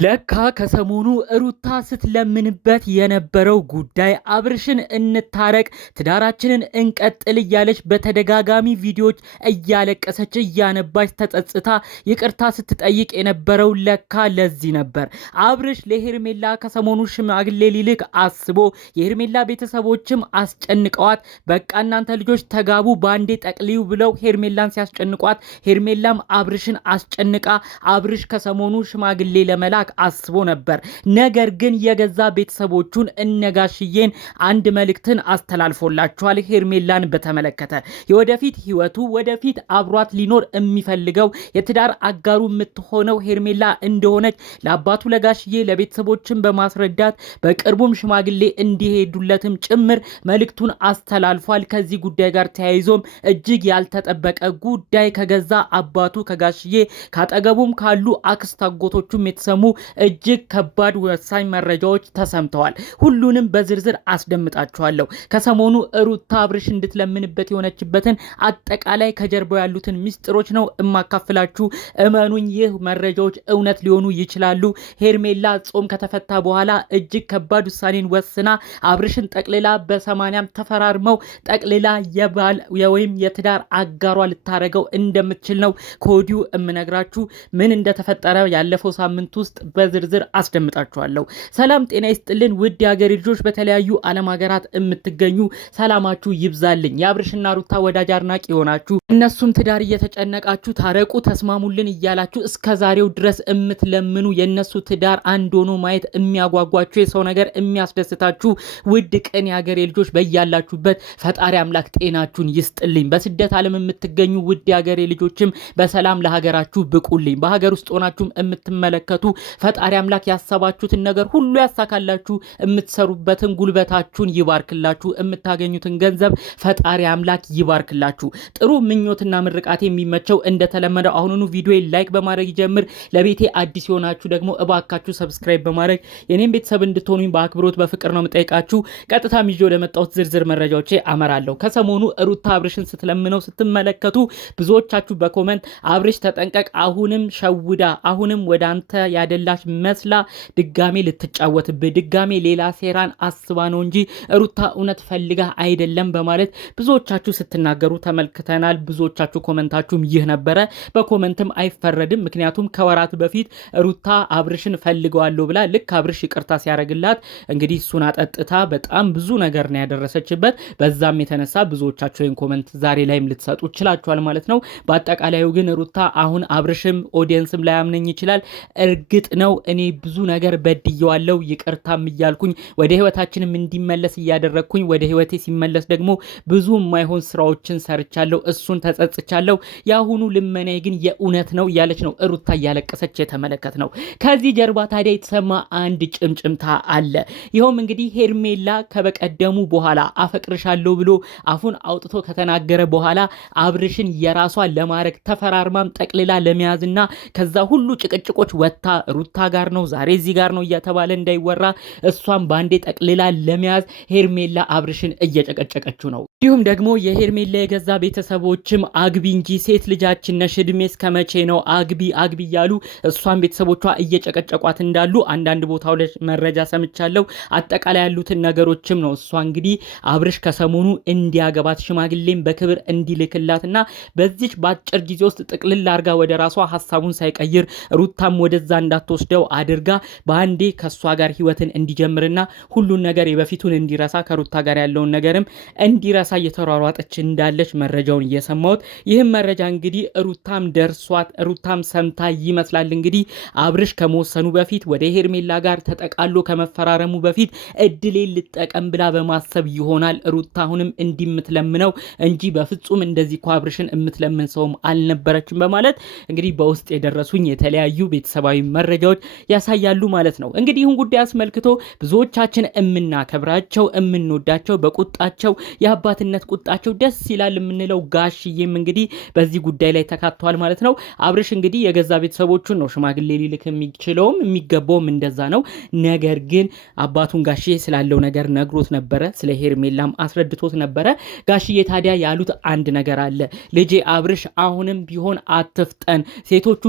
ለካ ከሰሞኑ ሩታ ስትለምንበት የነበረው ጉዳይ አብርሽን እንታረቅ ትዳራችንን እንቀጥል እያለች በተደጋጋሚ ቪዲዮዎች እያለቀሰች እያነባች ተጸጽታ ይቅርታ ስትጠይቅ የነበረው ለካ ለዚህ ነበር። አብርሽ ለሄርሜላ ከሰሞኑ ሽማግሌ ሊልክ አስቦ የሄርሜላ ቤተሰቦችም አስጨንቀዋት በቃ እናንተ ልጆች ተጋቡ ባንዴ ጠቅልዩ ብለው ሄርሜላን ሲያስጨንቋት ሄርሜላም አብርሽን አስጨንቃ አብርሽ ከሰሞኑ ሽማግሌ ለመላክ አስቦ ነበር። ነገር ግን የገዛ ቤተሰቦቹን እነጋሽዬን አንድ መልእክትን አስተላልፎላቸዋል። ሄርሜላን በተመለከተ የወደፊት ህይወቱ ወደፊት አብሯት ሊኖር የሚፈልገው የትዳር አጋሩ የምትሆነው ሄርሜላ እንደሆነች ለአባቱ ለጋሽዬ ለቤተሰቦችን በማስረዳት በቅርቡም ሽማግሌ እንዲሄዱለትም ጭምር መልእክቱን አስተላልፏል። ከዚህ ጉዳይ ጋር ተያይዞም እጅግ ያልተጠበቀ ጉዳይ ከገዛ አባቱ ከጋሽዬ ካጠገቡም ካሉ አክስት አጎቶቹም የተሰሙ እጅግ ከባድ ወሳኝ መረጃዎች ተሰምተዋል። ሁሉንም በዝርዝር አስደምጣችኋለሁ። ከሰሞኑ ሩታ አብርሽ እንድትለምንበት የሆነችበትን አጠቃላይ ከጀርባው ያሉትን ሚስጥሮች ነው እማካፍላችሁ። እመኑኝ ይህ መረጃዎች እውነት ሊሆኑ ይችላሉ። ሄርሜላ ጾም ከተፈታ በኋላ እጅግ ከባድ ውሳኔን ወስና አብርሽን ጠቅልላ በ80 ተፈራርመው ጠቅልላ የባል ወይም የትዳር አጋሯ ልታረገው እንደምትችል ነው ከወዲሁ እምነግራችሁ። ምን እንደተፈጠረ ያለፈው ሳምንት ውስጥ በዝርዝር አስደምጣችኋለሁ። ሰላም ጤና ይስጥልን ውድ የሀገሬ ልጆች፣ በተለያዩ ዓለም ሀገራት የምትገኙ ሰላማችሁ ይብዛልኝ። የአብርሽና ሩታ ወዳጅ አድናቂ የሆናችሁ እነሱም ትዳር እየተጨነቃችሁ ታረቁ ተስማሙልን እያላችሁ እስከዛሬው ድረስ የምትለምኑ የነሱ ትዳር አንድ ሆኖ ማየት የሚያጓጓችሁ የሰው ነገር የሚያስደስታችሁ ውድ ቅን የሀገሬ ልጆች በያላችሁበት ፈጣሪ አምላክ ጤናችሁን ይስጥልኝ። በስደት ዓለም የምትገኙ ውድ የሀገሬ ልጆችም በሰላም ለሀገራችሁ ብቁልኝ። በሀገር ውስጥ ሆናችሁም የምትመለከቱ ፈጣሪ አምላክ ያሰባችሁትን ነገር ሁሉ ያሳካላችሁ፣ የምትሰሩበትን ጉልበታችሁን ይባርክላችሁ፣ የምታገኙትን ገንዘብ ፈጣሪ አምላክ ይባርክላችሁ። ጥሩ ምኞትና ምርቃት የሚመቸው እንደተለመደው አሁኑኑ ቪዲዮ ላይክ በማድረግ ይጀምር። ለቤቴ አዲስ የሆናችሁ ደግሞ እባካችሁ ሰብስክራይብ በማድረግ የኔም ቤተሰብ እንድትሆኑኝ በአክብሮት በፍቅር ነው የምጠይቃችሁ። ቀጥታ ይዤ ለመጣሁት ዝርዝር መረጃዎቼ አመራለሁ። ከሰሞኑ ሩታ አብርሽን ስትለምነው ስትመለከቱ ብዙዎቻችሁ በኮመንት አብርሽ ተጠንቀቅ፣ አሁንም ሸውዳ አሁንም ወደ አንተ ያደላሽ መስላ ድጋሜ ልትጫወትብህ ድጋሜ ሌላ ሴራን አስባ ነው እንጂ ሩታ እውነት ፈልጋ አይደለም በማለት ብዙዎቻችሁ ስትናገሩ ተመልክተናል። ብዙዎቻችሁ ኮመንታችሁም ይህ ነበረ። በኮመንትም አይፈረድም። ምክንያቱም ከወራት በፊት ሩታ አብርሽን ፈልገዋለሁ ብላ ልክ አብርሽ ይቅርታ ሲያደርግላት እንግዲህ እሱን አጠጥታ በጣም ብዙ ነገር ነው ያደረሰችበት። በዛም የተነሳ ብዙዎቻችሁ ይህን ኮመንት ዛሬ ላይም ልትሰጡ ይችላችኋል ማለት ነው። በአጠቃላዩ ግን ሩታ አሁን አብርሽም ኦዲየንስም ላያምነኝ ይችላል። እርግጥ ነው እኔ ብዙ ነገር በድየዋለሁ፣ ይቅርታም እያልኩኝ ወደ ህይወታችንም እንዲመለስ እያደረግኩኝ ወደ ህይወቴ ሲመለስ ደግሞ ብዙ የማይሆን ስራዎችን ሰርቻለሁ፣ እሱን ተጸጽቻለሁ። የአሁኑ ልመናዬ ግን የእውነት ነው እያለች ነው ሩታ እያለቀሰች የተመለከት ነው። ከዚህ ጀርባ ታዲያ የተሰማ አንድ ጭምጭምታ አለ። ይኸውም እንግዲህ ሄርሜላ ከበቀደሙ በኋላ አፈቅርሻለሁ ብሎ አፉን አውጥቶ ከተናገረ በኋላ አብርሽን የራሷ ለማድረግ ተፈራርማም ጠቅልላ ለመያዝና ከዛ ሁሉ ጭቅጭቆች ወታ ሩታ ጋር ነው ዛሬ እዚህ ጋር ነው እያተባለ እንዳይወራ እሷን ባንዴ ጠቅልላ ለመያዝ ሄርሜላ አብርሽን እየጨቀጨቀችው ነው። እንዲሁም ደግሞ የሄርሜላ የገዛ ቤተሰቦችም አግቢ እንጂ ሴት ልጃችን ነሽ እድሜስ ከመቼ ነው አግቢ አግቢ እያሉ እሷን ቤተሰቦቿ እየጨቀጨቋት እንዳሉ አንዳንድ ቦታው ላይ መረጃ ሰምቻለሁ። አጠቃላይ ያሉትን ነገሮችም ነው እሷ እንግዲህ አብርሽ ከሰሞኑ እንዲያገባት ሽማግሌም በክብር እንዲልክላትና በዚች ባጭር ጊዜ ውስጥ ጥቅልል አርጋ ወደ ራሷ ሐሳቡን ሳይቀይር ሩታም ወደዛ እንዳትወስደው አድርጋ በአንዴ ከሷ ጋር ህይወትን እንዲጀምርና ሁሉን ነገር የበፊቱን እንዲረሳ ከሩታ ጋር ያለውን ነገርም እንዲረሳ እየተሯሯጠች እንዳለች መረጃውን እየሰማሁት። ይህም መረጃ እንግዲህ ሩታም ደርሷት ሩታም ሰምታ ይመስላል እንግዲህ አብርሽ ከመወሰኑ በፊት ወደ ሄርሜላ ጋር ተጠቃሎ ከመፈራረሙ በፊት እድሌን ልጠቀም ብላ በማሰብ ይሆናል ሩታ አሁንም እንዲምትለምነው እንጂ በፍጹም እንደዚህ እኮ አብርሽን የምትለምን ሰውም አልነበረችም በማለት እንግዲህ በውስጥ የደረሱኝ የተለያዩ ቤተሰባዊ መረጃዎች ያሳያሉ ማለት ነው። እንግዲህ ይህን ጉዳይ አስመልክቶ ብዙዎቻችን የምናከብራቸው የምንወዳቸው በቁጣቸው የአባትነት ቁጣቸው ደስ ይላል የምንለው ጋሼ ጋሽዬም እንግዲህ በዚህ ጉዳይ ላይ ተካቷል ማለት ነው። አብርሽ እንግዲህ የገዛ ቤተሰቦቹን ነው ሽማግሌ ሊልክ የሚችለውም የሚገባውም እንደዛ ነው። ነገር ግን አባቱን ጋሽዬ ስላለው ነገር ነግሮት ነበረ፣ ስለ ሄርሜላም አስረድቶት ነበረ። ጋሽዬ ታዲያ ያሉት አንድ ነገር አለ። ልጄ አብርሽ አሁንም ቢሆን አትፍጠን፣ ሴቶቹ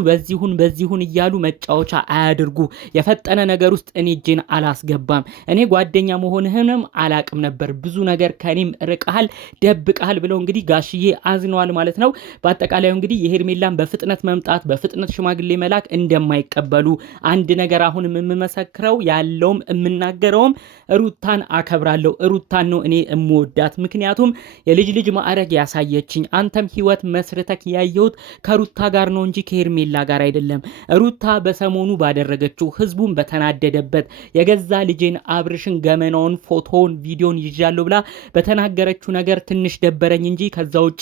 በዚሁን እያሉ መጫወቻ አያድርጉ፣ የፈጠነ ነገር ውስጥ እኔ እጄን አላስገባም፣ እኔ ጓደኛ መሆንህንም አላቅም ነበር፣ ብዙ ነገር ከኔም ርቀሃል ደብቀሃል ብለው እንግዲህ ጋሽዬ አዝነዋል ማለት ነው። በአጠቃላይ እንግዲህ የሄርሜላን በፍጥነት መምጣት በፍጥነት ሽማግሌ መላክ እንደማይቀበሉ አንድ ነገር አሁን የምመሰክረው ያለውም የምናገረውም ሩታን አከብራለሁ፣ ሩታን ነው እኔ እምወዳት፣ ምክንያቱም የልጅ ልጅ ማዕረግ ያሳየችኝ፣ አንተም ህይወት መስርተክ ያየሁት ከሩታ ጋር ነው እንጂ ከሄርሜላ ጋር አይደለም። ሩታ በሰሞኑ ባደረገችው ህዝቡን በተናደደበት የገዛ ልጄን አብርሽን ገመናውን ፎቶውን ቪዲዮን ይዣለሁ ብላ በተናገረችው ነገር ትንሽ ደበረኝ እንጂ ከዛ ውጪ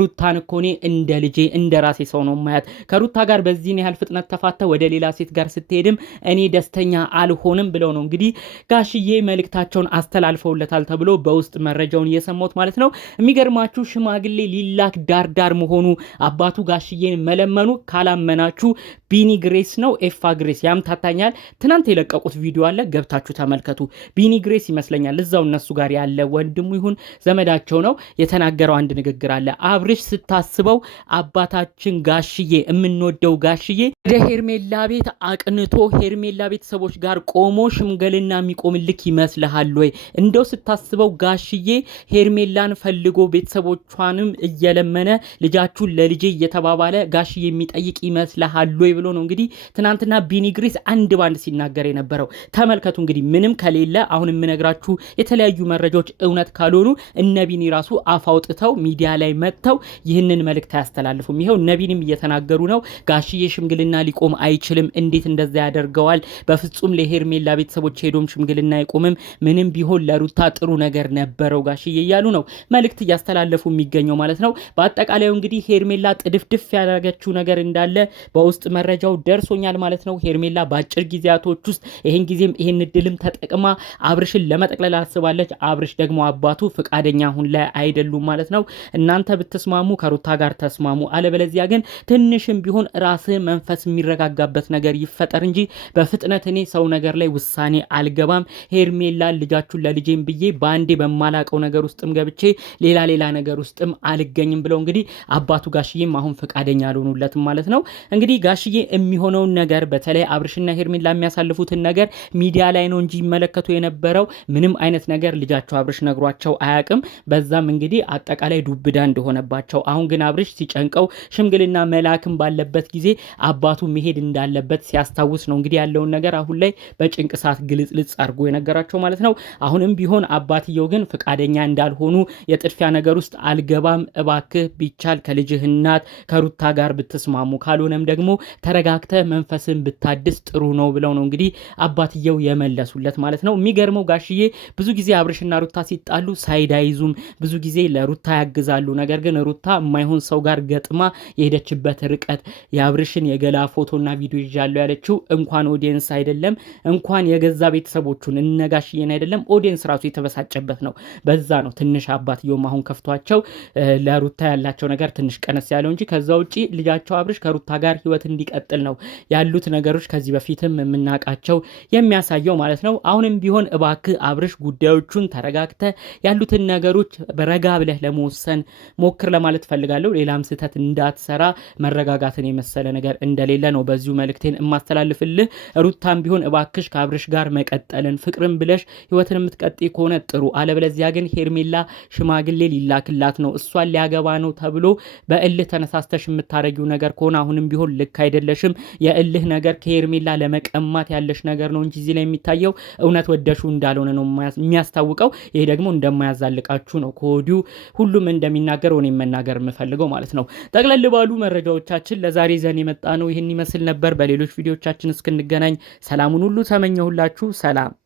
ሩታን እኮ እኔ እንደ ልጄ እንደ ራሴ ሰው ነው ማያት። ከሩታ ጋር በዚህን ያህል ፍጥነት ተፋተ ወደ ሌላ ሴት ጋር ስትሄድም እኔ ደስተኛ አልሆንም ብለው ነው እንግዲህ ጋሽዬ መልእክታቸውን አስተላልፈውለታል ተብሎ በውስጥ መረጃውን እየሰማሁት ማለት ነው። የሚገርማችሁ ሽማግሌ ሊላክ ዳርዳር መሆኑ አባቱ ጋሽዬን መለመኑ ካላመናችሁ ቢኒ ግሬስ ነው ኤፋ ግሬስ ያምታታኛል። ትናንት የለቀቁት ቪዲዮ አለ፣ ገብታችሁ ተመልከቱ። ቢኒ ግሬስ ይመስለኛል እዛው እነሱ ጋር ያለ ወንድሙ ይሁን ዘመዳቸው ነው። የተናገረው አንድ ንግግር አለ። አብርሽ ስታስበው አባታችን ጋሽዬ የምንወደው ጋሽዬ ወደ ሄርሜላ ቤት አቅንቶ ሄርሜላ ቤተሰቦች ጋር ቆሞ ሽምግልና የሚቆምልክ ይመስልሃል ወይ? እንደው ስታስበው ጋሽዬ ሄርሜላን ፈልጎ ቤተሰቦቿንም እየለመነ ልጃችሁን ለልጄ እየተባባለ ጋሽዬ የሚጠይቅ ይመስልሃል ወይ ብሎ ነው እንግዲህ ትናንትና ቢኒ ግሬስ አንድ ባንድ ሲናገር የነበረው። ተመልከቱ እንግዲህ ምንም ከሌለ አሁን የምነግራችሁ የተለያዩ መረጃዎች እውነት ካልሆኑ እነ ቢኒ ራሱ አፋውጥተው ሚዲያ ላይ መጥተው ይህንን መልእክት አያስተላልፉም። ይሄው እነ ቢኒም እየተናገሩ ነው። ጋሽዬ ሽምግልና ሊቆም አይችልም፣ እንዴት እንደዛ ያደርገዋል? በፍጹም ለሄርሜላ ቤተሰቦች ሄዶም ሽምግልና አይቆምም፣ ምንም ቢሆን ለሩታ ጥሩ ነገር ነበረው ጋሽዬ እያሉ ነው መልእክት እያስተላለፉ የሚገኘው ማለት ነው። በአጠቃላዩ እንግዲህ ሄርሜላ ጥድፍድፍ ያደረገችው ነገር እንዳለ በውስጥ መረጃው ደርሶኛል ማለት ነው። ሄርሜላ በአጭር ጊዜያቶች ውስጥ ይሄን ጊዜም ይሄን እድልም ተጠቅማ አብርሽን ለመጠቅለል አስባለች። አብርሽ ደግሞ አባቱ ፍቃደኛ አሁን ላይ አይደሉም ማለት ነው። እናንተ ብትስማሙ ከሩታ ጋር ተስማሙ፣ አለበለዚያ ግን ትንሽም ቢሆን ራስህ መንፈስ የሚረጋጋበት ነገር ይፈጠር እንጂ በፍጥነት እኔ ሰው ነገር ላይ ውሳኔ አልገባም። ሄርሜላ ልጃችሁን ለልጄም ብዬ በአንዴ በማላቀው ነገር ውስጥም ገብቼ ሌላ ነገር ውስጥም አልገኝም ብለው እንግዲህ አባቱ ጋሽዬም አሁን ፍቃደኛ አልሆኑለትም ማለት ነው። እንግዲህ ጋሽዬ የሚሆነውን ነገር በተለይ አብርሽና ሄርሜላ የሚያሳልፉትን ነገር ሚዲያ ላይ ነው እንጂ ይመለከቱ የነበረው ምንም አይነት ነገር ልጃቸው አብርሽ ነግሯቸው አያቅም። በዛም እንግዲህ አጠቃላይ ዱብዳ እንደሆነባቸው አሁን ግን አብርሽ ሲጨንቀው ሽምግልና መላክም ባለበት ጊዜ አባቱ መሄድ እንዳለበት ሲያስታውስ ነው እንግዲህ ያለውን ነገር አሁን ላይ በጭንቅ ሰዓት ግልጽልጽ አድርጎ የነገራቸው ማለት ነው። አሁንም ቢሆን አባትየው ግን ፍቃደኛ እንዳልሆኑ የጥድፊያ ነገር ውስጥ አልገባም፣ እባክህ ቢቻል ከልጅህ እናት ከሩታ ጋር ብትስማሙ፣ ካልሆነም ደግሞ ተረጋግተ መንፈስን ብታድስ ጥሩ ነው ብለው ነው እንግዲህ አባትየው የመለሱለት ማለት ነው። የሚገርመው ጋሽዬ ብዙ ጊዜ አብርሽና ሩታ ሲጣሉ ሳይዳይዙም ብዙ ጊዜ ለሩታ ያግዛሉ። ነገር ግን ሩታ የማይሆን ሰው ጋር ገጥማ የሄደችበት ርቀት የአብርሽን የገላ ፎቶና ቪዲዮ ይዣለሁ ያለችው እንኳን ኦዲየንስ አይደለም እንኳን የገዛ ቤተሰቦቹን እነጋሽዬን አይደለም ኦዲየንስ ራሱ የተበሳጨበት ነው። በዛ ነው ትንሽ አባትየውም አሁን ከፍቷቸው ለሩታ ያላቸው ነገር ትንሽ ቀነስ ያለው እንጂ ከዛ ውጪ ልጃቸው አብርሽ ከሩታ ጋር ህይወት እንዲቀጥል ነው ያሉት ነገሮች ከዚህ በፊትም የምናውቃቸው የሚያሳየው ማለት ነው። አሁንም ቢሆን እባክህ አብርሽ ጉዳዮቹን ተረጋግተ ያሉትን ነገሮች በረጋ ብለህ ለመወሰን ሞክር ለማለት ፈልጋለሁ። ሌላም ስህተት እንዳትሰራ መረጋጋትን የመሰለ ነገር እንደሌለ ነው በዚሁ መልእክቴን የማስተላልፍልህ። ሩታም ቢሆን እባክሽ ከአብርሽ ጋር መቀጠልን ፍቅርን ብለሽ ህይወትን የምትቀጥይ ከሆነ ጥሩ፣ አለበለዚያ ግን ሄርሜላ ሽማግሌ ሊላክላት ነው እሷን ሊያገባ ነው ተብሎ በእልህ ተነሳስተሽ የምታረጊው ነገር ከሆነ አሁንም ቢሆን ልክ አይደለሽም። የእልህ ነገር ከሄርሜላ ለመቀማት ያለሽ ነገር ነው እንጂ እዚህ ላይ የሚታየው እውነት ወደሹ እንዳልሆነ ነው የሚያስታውቀው። ይሄ ደግሞ እንደማያዛልቃችሁ ነው ከወዲሁ ሁሉም እንደሚናገር እኔም መናገር የምፈልገው ማለት ነው። ጠቅለል ባሉ መረጃዎቻችን ለዛሬ ዘን የመጣ ነው ይህን ይመስል ነበር። በሌሎች ቪዲዮቻችን እስክንገናኝ ሰላሙን ሁሉ ተመኘሁላችሁ። ሰላም።